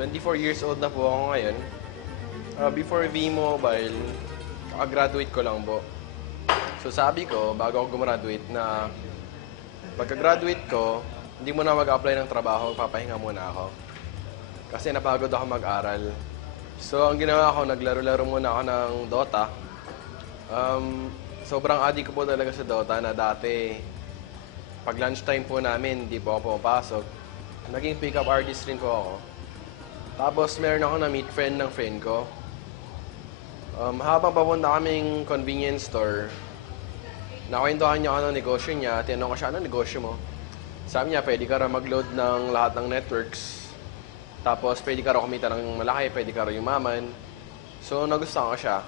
24 years old na po ako ngayon. Before V-Mobile, kakagraduate ko lang po. So sabi ko, bago ako gumraduate na pagka-graduate ko, hindi muna mag-apply ng trabaho, papahinga muna ako. Kasi napagod ako mag-aral. So ang ginawa ko, naglaro-laro muna ako ng Dota. Sobrang addict ko po talaga sa Dota na dati, pag lunchtime po namin, hindi po ako pumapasok. Naging pick-up artist rin po ako. Tapos meron ako na-meet friend ng friend ko. Habang papunta kaming convenience store, nakwentuhan niya ako ng negosyo niya. Tinanong ko siya, anong negosyo mo? Sabi niya, pwede ka raw mag-load ng lahat ng networks. Tapos pwede ka raw kumita ng malaki, pwede ka raw yumaman. So nagustuhan ko siya.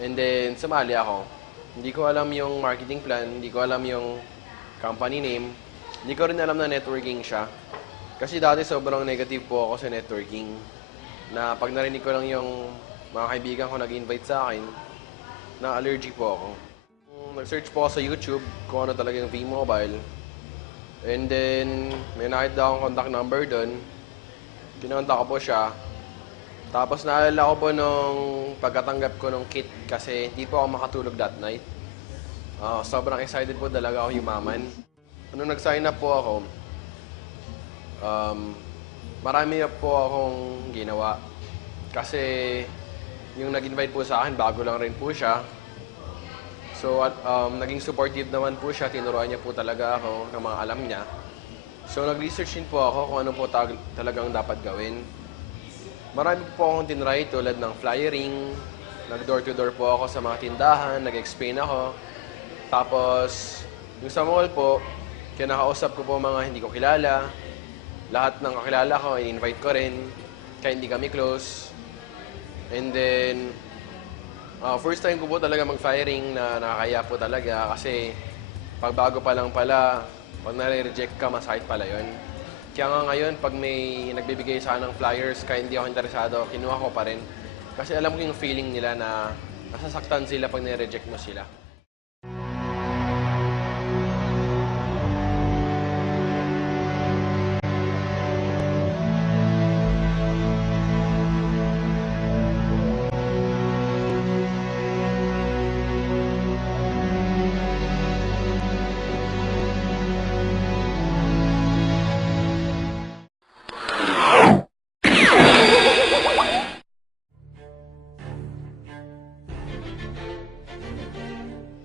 And then sumali ako. Hindi ko alam yung marketing plan, hindi ko alam yung company name. Hindi ko rin alam na networking siya. Kasi dati sobrang negative po ako sa networking. Na pag narinig ko lang yung mga kaibigan ko nag-invite sa akin, na allergy po ako. Nag-search po ako sa YouTube kung ano talaga yung V-Mobile. And then, may nakita akong contact number doon. Kinontak ko po siya. Tapos naalala ko po nung pagkatanggap ko ng kit kasi hindi po ako makatulog that night. Sobrang excited po talaga ako yumaman. Nung nag-sign up po ako, marami po akong ginawa. Kasi yung nag-invite po sa akin, bago lang rin po siya. So, naging supportive naman po siya. Tinuruan niya po talaga ako ng mga alam niya. So, nag-research din po ako kung ano po talagang dapat gawin. Marami po akong tinry tulad ng flyering. Nag-door-to-door po ako sa mga tindahan. Nag-explain ako. Tapos, yung sa mall po, kinakausap ko po mga hindi ko kilala. Lahat ng kakilala ko, i-invite ko rin. Kaya hindi kami close. And then, first time ko po talaga mag-firing na nakakaya po talaga kasi pag bago pa lang pala, pag nare-reject ka, masakit pala yun. Kaya nga ngayon, pag may nagbibigay sa akin ng flyers, kaya hindi ako interesado, kinuha ko pa rin. Kasi alam ko yung feeling nila na nasasaktan sila pag nire-reject mo sila.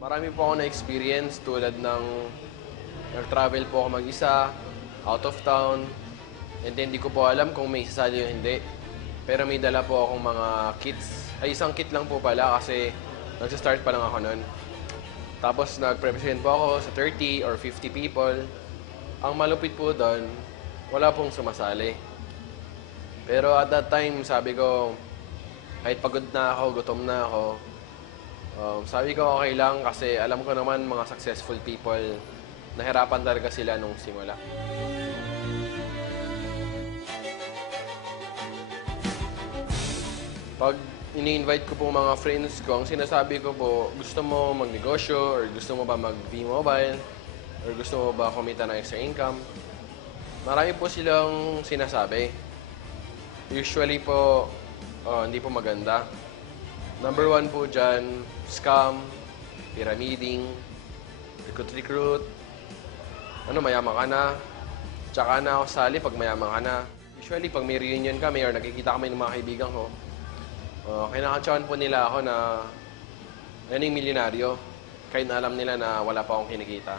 Marami po ako na-experience tulad ng nag-travel po ako mag-isa, out of town, and then hindi ko po alam kung may sasali o hindi. Pero may dala po akong mga kits. Ay, isang kit lang po pala kasi nagsa-start pa lang ako nun. Tapos nag-represent po ako sa 30 or 50 people. Ang malupit po doon, wala pong sumasali. Pero at that time, sabi ko, kahit pagod na ako, gutom na ako, sabi ko okay lang kasi alam ko naman mga successful people, nahirapan talaga sila nung simula. Pag ini-invite ko po mga friends ko, ang sinasabi ko po, gusto mo magnegosyo or gusto mo ba mag-V-Mobile or gusto mo ba kumita ng extra income? Marami po silang sinasabi. Usually po, hindi po maganda. Number one po dyan, scam, pyramiding, recruit. Mayaman ka na. Tsaka na ako sali pag mayaman ka na. Usually, pag may reunion kami or nakikita kami ng mga kaibigan ko, kinakantsawan po nila ako na yan yung milyonaryo. Kahit na alam nila na wala pa akong kinikita.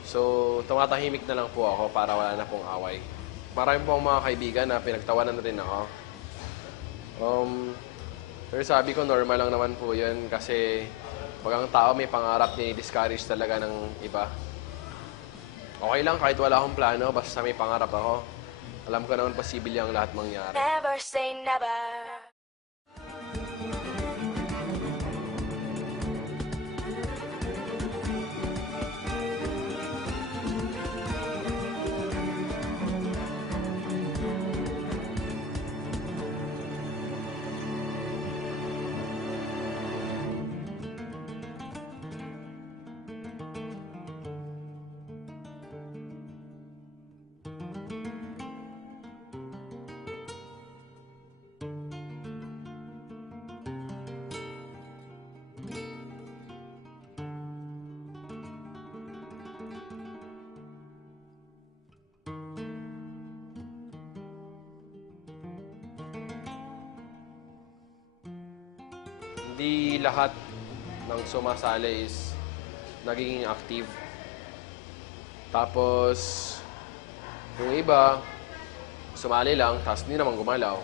So, tumatahimik na lang po ako para wala na pong away. Marami po akong mga kaibigan na pinagtawanan na rin ako. Pero sabi ko, normal lang naman po yun kasi pag ang tao may pangarap, ni-discourage talaga ng iba. Okay lang kahit wala akong plano, basta may pangarap ako. Alam ko naman posible ang lahat mangyari. Never say never. Hindi lahat ng sumasali is nagiging active. Tapos, yung iba, sumali lang, tapos hindi naman gumalaw.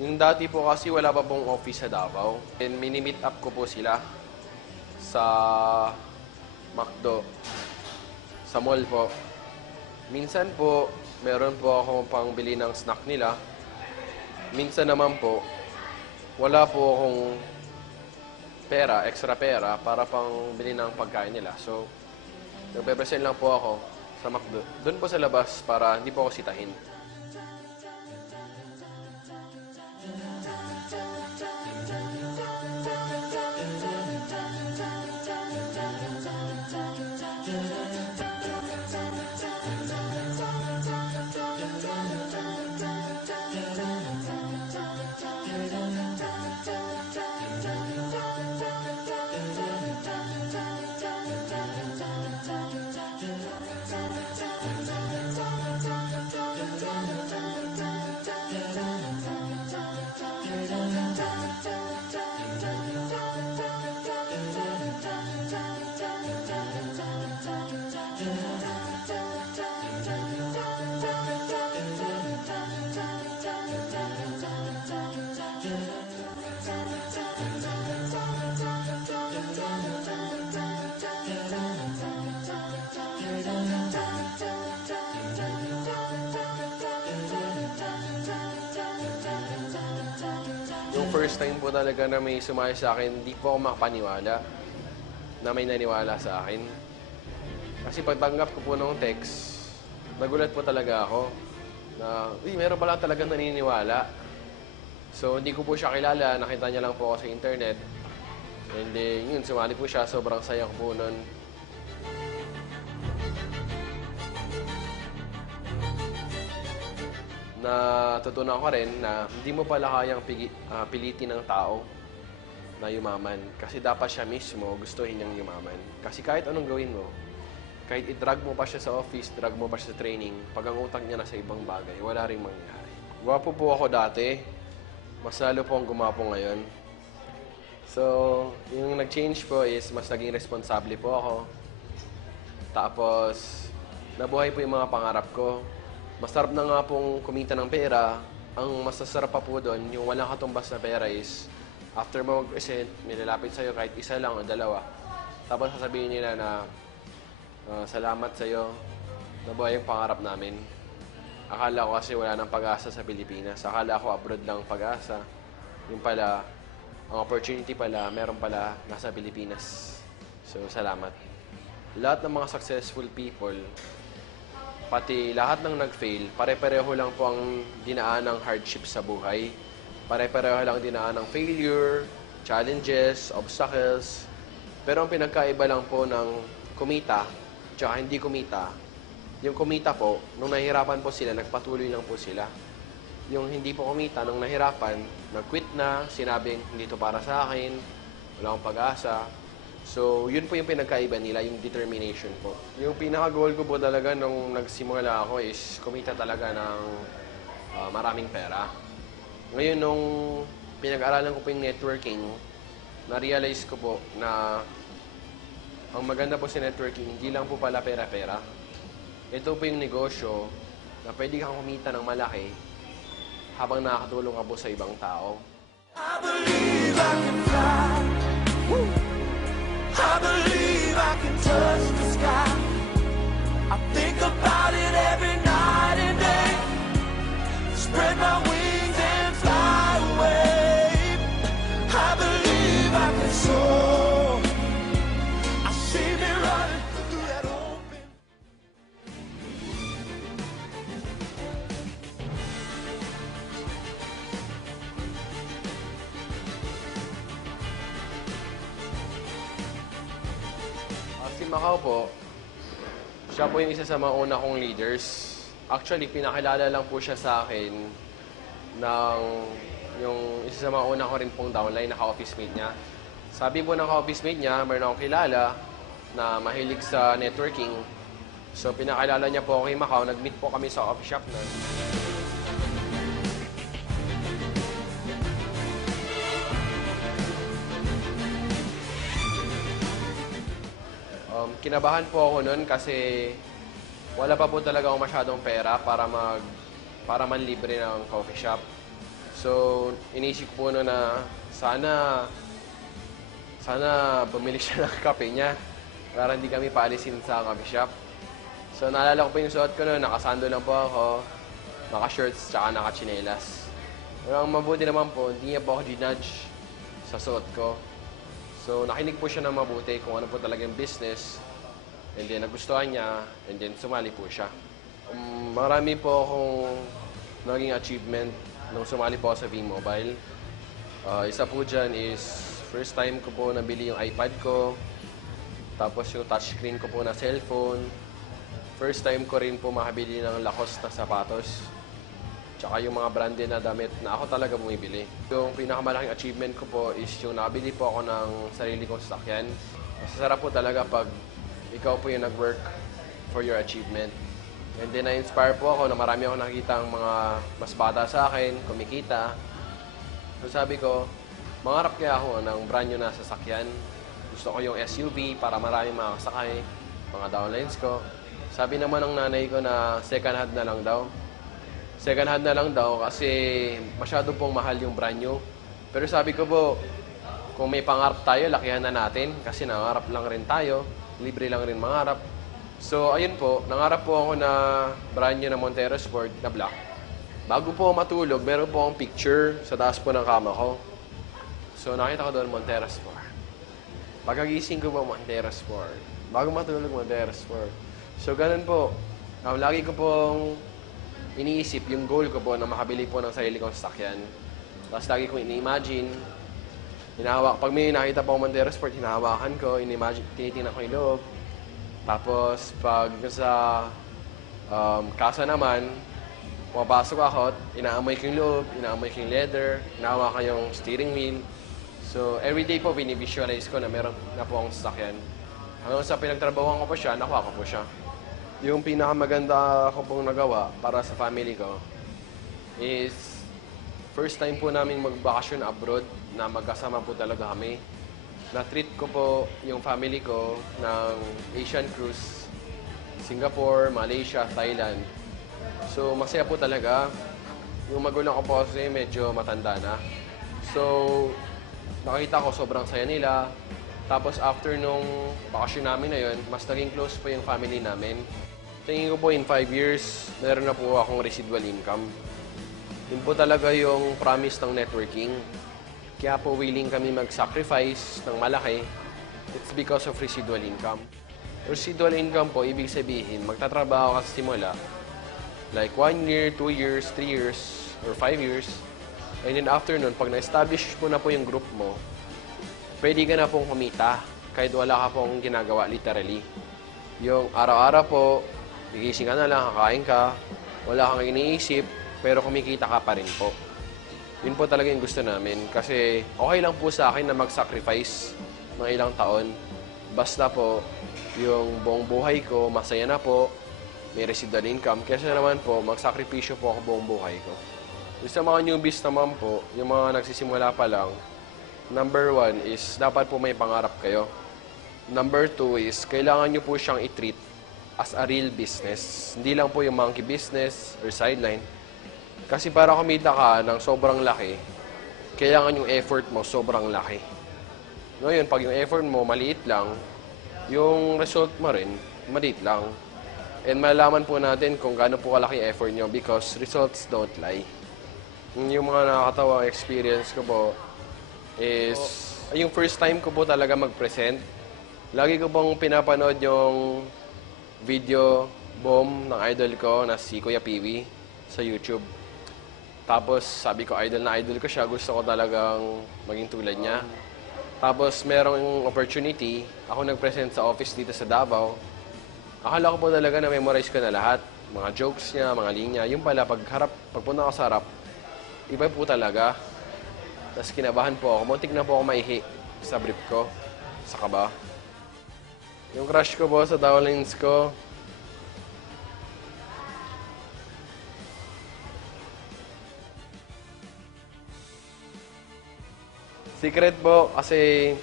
Yung dati po kasi wala pa pong office sa Davao. And mini-meet up ko po sila sa McDo, sa mall po. Minsan po, meron po akong pangbili ng snack nila. Minsan naman po, wala po akong pera, extra pera, para pang bili ng pagkain nila. So, nagpe-present lang po ako sa McDo. Doon po sa labas para hindi po ako sitahin. Yung first time po talaga na may sumali sa akin, hindi po ako makapaniwala na may naniwala sa akin. Kasi pagtanggap ko po ng text, nagulat po talaga ako na, meron pala talagang naniniwala. So, hindi ko po siya kilala, nakita niya lang po ako sa internet. And then, yun, sumali po siya, sobrang saya ko po nun. Natutunan ko rin na hindi mo pala kayang pilitin ng tao na yumaman. Kasi dapat siya mismo gustuhin niyang yumaman. Kasi kahit anong gawin mo, kahit i-drag mo pa siya sa office, drag mo pa siya sa training, pag ang utak niya na sa ibang bagay, wala rin mangyari. Gwapo po ako dati. Mas lalo po ang gumapo ngayon. So, yung nag-change po is mas naging responsable po ako. Tapos, nabuhay po yung mga pangarap ko. Masarap na nga pong kumita ng pera. Ang masasarap pa po doon, yung walang katumbas na pera is, after mo mag-present, may lalapit sa'yo kahit isa lang o dalawa. Tapos sasabihin nila na, salamat sa'yo, nabuhay yung pangarap namin. Akala ko kasi wala nang pag-asa sa Pilipinas. Akala ko abroad lang pag-asa. Yung pala, ang opportunity pala, meron pala nasa Pilipinas. So, salamat. Lahat ng mga successful people, pati lahat ng nag-fail, pare-pareho lang po ang dinaan ng hardship sa buhay. Pare-pareho lang dinaan ng failure, challenges, obstacles. Pero ang pinagkaiba lang po ng kumita, tsaka hindi kumita, yung kumita po, nung nahihirapan po sila, nagpatuloy lang po sila. Yung hindi po kumita, nung nahirapan, nag-quit na, sinabing, hindi to para sa akin, wala akong pag-asa. So, yun po yung pinagkaiba nila, yung determination po. Yung pinaka-goal ko po talaga nung nagsimula ako is kumita talaga ng maraming pera. Ngayon, nung pinag-aralan ko po yung networking, na-realize ko po na ang maganda po sa networking, hindi lang po pala pera-pera. Ito po yung negosyo na pwede kang kumita ng malaki habang nakakatulong ka po sa ibang tao. I believe I can fly. Woo. I believe I can touch the sky. I think about it every night and day. Spread my wings and fly away. I believe I can soar. I see me running through that open. Si Macau po, siya po yung isa sa mga una kong leaders. Actually, pinakilala lang po siya sa akin ng yung isa sa mga una ko rin pong downline, naka-office mate niya. Sabi po ng ka-office mate niya, meron akong kilala na mahilig sa networking. So, pinakilala niya po ako kay Macau. Nag-meet po kami sa coffee shop na. kinabahan po ako noon kasi wala pa po talaga ako masyadong pera para manlibre ng coffee shop. So, inisip ko po noon na sana bumili siya ng kape niya para hindi kami paalisin sa coffee shop. So, naalala ko po yung suot ko noon, nakasando lang po ako, naka-shirts, tsaka naka-chinelas. Pero ang mabuti naman po, hindi niya po ako dinudge sa suot ko. So, nakinig po siya ng mabuti kung ano po talaga yung business. And then, nagustuhan niya. And then, sumali po siya. Marami po akong naging achievement nung sumali po ako sa V-Mobile. Isa po dyan is, first time ko po nabili yung iPad ko. Tapos yung touchscreen ko po na cellphone. First time ko rin po makabili ng Lacoste na sapatos. Tsaka yung mga branded na damit na ako talaga bumibili. Yung pinakamalaking achievement ko po is yung nakabili po ako ng sarili kong sasakyan. Masasarap po talaga pag ikaw po yung nag-work for your achievement. And then na-inspire po ako na marami ako nakikita ang mga mas bata sa akin, kumikita. So sabi ko, mangarap kaya ako ng brand new na sasakyan. Gusto ko yung SUV para maraming makakasakay, mga downlines ko. Sabi naman ng nanay ko na second hand na lang daw. Second hand na lang daw kasi masyado pong mahal yung brand new. Pero sabi ko po, kung may pangarap tayo, lakihan na natin kasi nangarap lang rin tayo, libre lang rin mangarap. So ayun po, nangarap po ako na brand new na Montero Sport na black. Bago po ako matulog, meron po akong picture sa taas po ng kama ko. So nakita ko doon Montero Sport. Pagkagising ko po Montero Sport. Bago matulog Montero Sport. So ganun po, lagi ko pong iniisip yung goal ko po na makabili po ng sarili kong sasakyan. Tapos lagi kong ini-imagine, pag may nakita po akong Montero Sport, hinahawakan ko, tinitingnan ko yung loob. Tapos pag sa kasa naman, pumapasok ako, inaamoy ko yung loob, inaamoy ko yung leather, inahawakan yung steering wheel. So everyday po, binivisualize ko na meron na po akong sasakyan. Hanggang sa pinagtrabahuan ko po siya, nakuha ko po siya. Yung pinakamaganda ko pong nagawa para sa family ko is first time po namin magbakasyon abroad na magkasama po talaga kami. Na-treat ko po yung family ko ng Asian cruise, Singapore, Malaysia, Thailand. So masaya po talaga. Yung magulang ko po kasi medyo matanda na. So nakita ko sobrang saya nila. Tapos after nung bakasyon namin na yun, mas naging close po yung family namin. Tingin ko po in 5 years, meron na po akong residual income. Yun po talaga yung promise ng networking. Kaya po willing kami mag-sacrifice ng malaki. It's because of residual income. Residual income po, ibig sabihin, magtatrabaho ka sa simula. Like 1 year, 2 years, 3 years, or 5 years. And then after nun, pag na-establish po na po yung group mo, pwede ka na pong kumita kahit wala ka pong ginagawa literally. Yung araw-araw po, gigising ka na lang, kakain ka, wala kang iniisip, pero kumikita ka pa rin po. Yun po talaga yung gusto namin. Kasi okay lang po sa akin na mag-sacrifice ng ilang taon. Basta po, yung buong buhay ko, masaya na po, may residual income. Kaya naman po, magsakripisyo po ako buong buhay ko. Yung sa mga newbies naman po, yung mga nagsisimula pa lang, number 1 is dapat po may pangarap kayo. Number 2 is kailangan nyo po siyang i-treat as a real business. Hindi lang po yung monkey business or sideline. Kasi para kumita ka ng sobrang laki, kailangan yung effort mo sobrang laki. Ngayon, pag yung effort mo maliit lang, yung result mo rin maliit lang. And malalaman po natin kung gaano po kalaki effort nyo because results don't lie. Yung mga nakakatawang experience ko po is yung first time ko po talaga mag-present. Lagi ko pong pinapanood yung video bomb ng idol ko na si Kuya Piwi sa YouTube. Tapos sabi ko idol na idol ko siya, gusto ko talagang maging tulad niya. Tapos merong opportunity, ako nag-present sa office dito sa Davao. Akala ko po talaga na memorize ko na lahat. Mga jokes niya, mga linya. Yung pala, pagpunta ko sa harap, iba po talaga. Tapos kinabahan po ako. Muntik na po ako maihi sa brief ko, sa kaba. Yung crush ko po sa downlines ko, secret po kasi,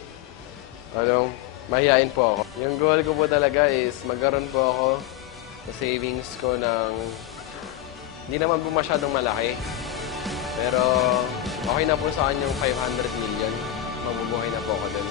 mahihain po ako. Yung goal ko po talaga is magkaroon po ako sa savings ko ng hindi naman po masyadong malaki. Pero okay na po sa akin yung 500 million. Mabubuhay na po ako dun.